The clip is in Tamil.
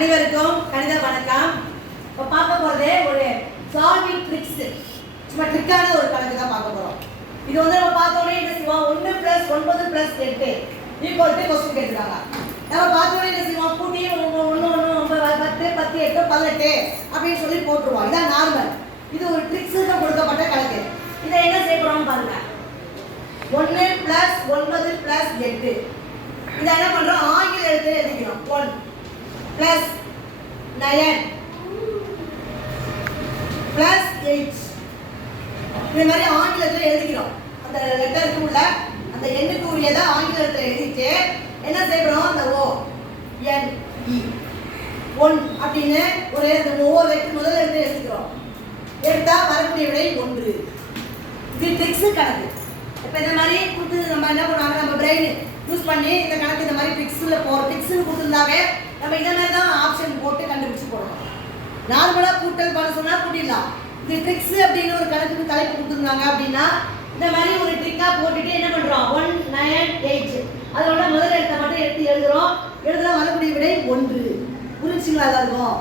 அனைவருக்கும் கணித வணக்கம். இப்போ பார்க்க போகிறது ஒரு சால்விங் ட்ரிக்ஸ். சும்மா ட்ரிக்கான ஒரு கணக்கு தான் பார்க்க போகிறோம். இது வந்து நம்ம பார்த்தோன்னே என்ன செய்வோம், 1 + 9 + 8 ஈக்குவல் கொஸ்டின் கேட்டுருக்காங்க. நம்ம பார்த்தோன்னே என்ன செய்வோம், கூட்டி 1 1 9 10 10 8 18 அப்படின்னு சொல்லி போட்டுருவோம். இதான் நார்மல். இது ஒரு ட்ரிக்ஸுக்கு கொடுக்கப்பட்ட கணக்கு. இதை என்ன செய்ய போகிறோம்னு பாருங்க. 1 + 9 + 8 இதை என்ன பண்ணுறோம், ஆங்கில எழுத்து எழுதிக்கிறோம். 1 + 9 + 8 இந்த மாதிரி ஆங்கிலத்தில் எழுதிக்கிறோம். அந்த லெட்டருக்கு உள்ள அந்த எண்ணுக்கு உரியதை ஆங்கிலத்தில் எழுதிட்டு என்ன செய்கிறோம், அந்த ஓ என் இ 1 அப்படின்னு ஒரு ஒவ்வொரு லெட்டர் முதல் எழுத்து எழுதிக்கிறோம். எடுத்தால் வரக்கூடிய விடை 1. இது ட்ரிக்ஸு கணக்கு. இப்போ இந்த மாதிரி கொடுத்து நம்ம என்ன பண்ணுவாங்க, நம்ம பிரெயின் யூஸ் பண்ணி இந்த கணக்கு இந்த மாதிரி ட்ரிக்ஸ்னு கொடுத்துருந்தாவே நம்ம இதை மாதிரி தான் ஆப்ஷன் போட்டு கண்டுபிடிச்சு போடணும். நார்மலாக கூட்டல் பண்ண சொன்னால் கூட்டிடலாம். இது ட்ரிக்ஸ் அப்படின்னு ஒரு கணக்குக்கு தலைப்பு கொடுத்துருந்தாங்க அப்படின்னா இந்த மாதிரி ஒரு ட்ரிக்காக போட்டுட்டு என்ன பண்ணுறோம், 1 9 8 அதோட முதல் எழுத்தை மட்டும் எடுத்து எழுதுகிறோம். வரக்கூடிய விடை 1. புரிச்சுங்களா எல்லாருக்கும்?